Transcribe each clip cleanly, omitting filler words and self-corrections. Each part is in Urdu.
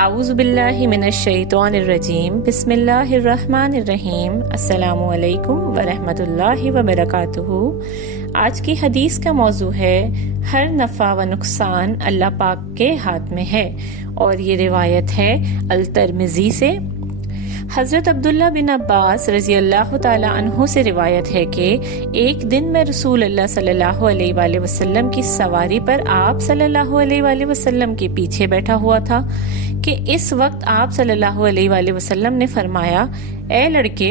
اعوذ باللہ من الشیطان الرجیم، بسم اللہ الرحمن الرحیم۔ السلام علیکم ورحمۃ اللہ وبرکاتہ۔ آج کی حدیث کا موضوع ہے ہر نفع و نقصان اللہ پاک کے ہاتھ میں ہے، اور یہ روایت ہے الترمذی سے۔ حضرت عبداللہ بن عباس رضی اللہ تعالیٰ عنہ سے روایت ہے کہ ایک دن میں رسول اللہ صلی اللہ علیہ وآلہ وسلم کی سواری پر آپ صلی اللہ علیہ وآلہ وسلم کے پیچھے بیٹھا ہوا تھا کہ اس وقت آپ صلی اللہ علیہ وآلہ وسلم نے فرمایا، اے لڑکے،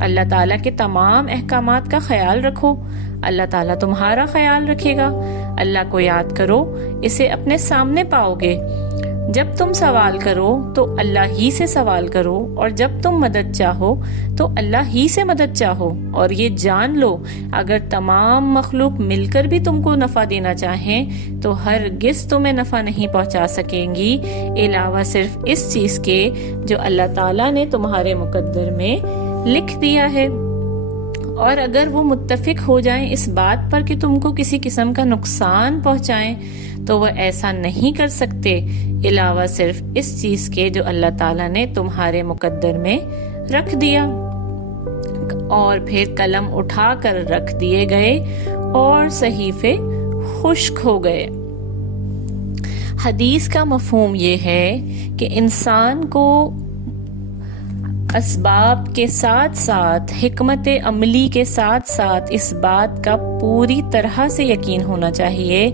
اللہ تعالیٰ کے تمام احکامات کا خیال رکھو، اللہ تعالیٰ تمہارا خیال رکھے گا۔ اللہ کو یاد کرو، اسے اپنے سامنے پاؤ گے۔ جب تم سوال کرو تو اللہ ہی سے سوال کرو، اور جب تم مدد چاہو تو اللہ ہی سے مدد چاہو، اور یہ جان لو اگر تمام مخلوق مل کر بھی تم کو نفع دینا چاہیں تو ہرگز تمہیں نفع نہیں پہنچا سکیں گی، علاوہ صرف اس چیز کے جو اللہ تعالیٰ نے تمہارے مقدر میں لکھ دیا ہے۔ اور اگر وہ متفق ہو جائیں اس بات پر کہ تم کو کسی قسم کا نقصان پہنچائیں تو وہ ایسا نہیں کر سکتے، علاوہ صرف اس چیز کے جو اللہ تعالیٰ نے تمہارے مقدر میں رکھ دیا۔ اور پھر قلم اٹھا کر رکھ دیے گئے اور صحیفے خشک ہو گئے۔ حدیث کا مفہوم یہ ہے کہ انسان کو اسباب کے ساتھ ساتھ حکمت عملی کے ساتھ ساتھ اس بات کا پوری طرح سے یقین ہونا چاہیے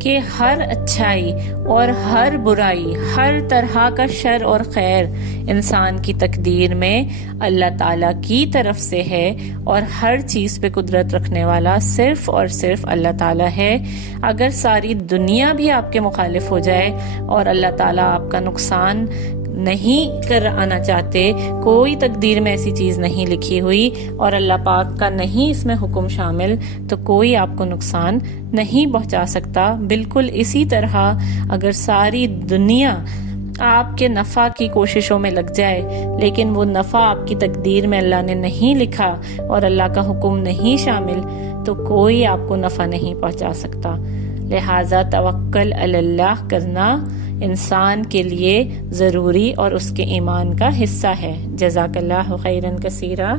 کہ ہر اچھائی اور ہر برائی، ہر طرح کا شر اور خیر انسان کی تقدیر میں اللہ تعالیٰ کی طرف سے ہے، اور ہر چیز پہ قدرت رکھنے والا صرف اور صرف اللہ تعالیٰ ہے۔ اگر ساری دنیا بھی آپ کے مخالف ہو جائے اور اللہ تعالیٰ آپ کا نقصان نہیں کر آنا چاہتے، کوئی تقدیر میں ایسی چیز نہیں لکھی ہوئی اور اللہ پاک کا نہیں اس میں حکم شامل، تو کوئی آپ کو نقصان نہیں پہنچا سکتا۔ بالکل اسی طرح اگر ساری دنیا آپ کے نفع کی کوششوں میں لگ جائے لیکن وہ نفع آپ کی تقدیر میں اللہ نے نہیں لکھا اور اللہ کا حکم نہیں شامل، تو کوئی آپ کو نفع نہیں پہنچا سکتا۔ لہٰذا توکل علی اللہ کرنا انسان کے لیے ضروری اور اس کے ایمان کا حصہ ہے۔ جزاک اللہ خیرا کثیرا۔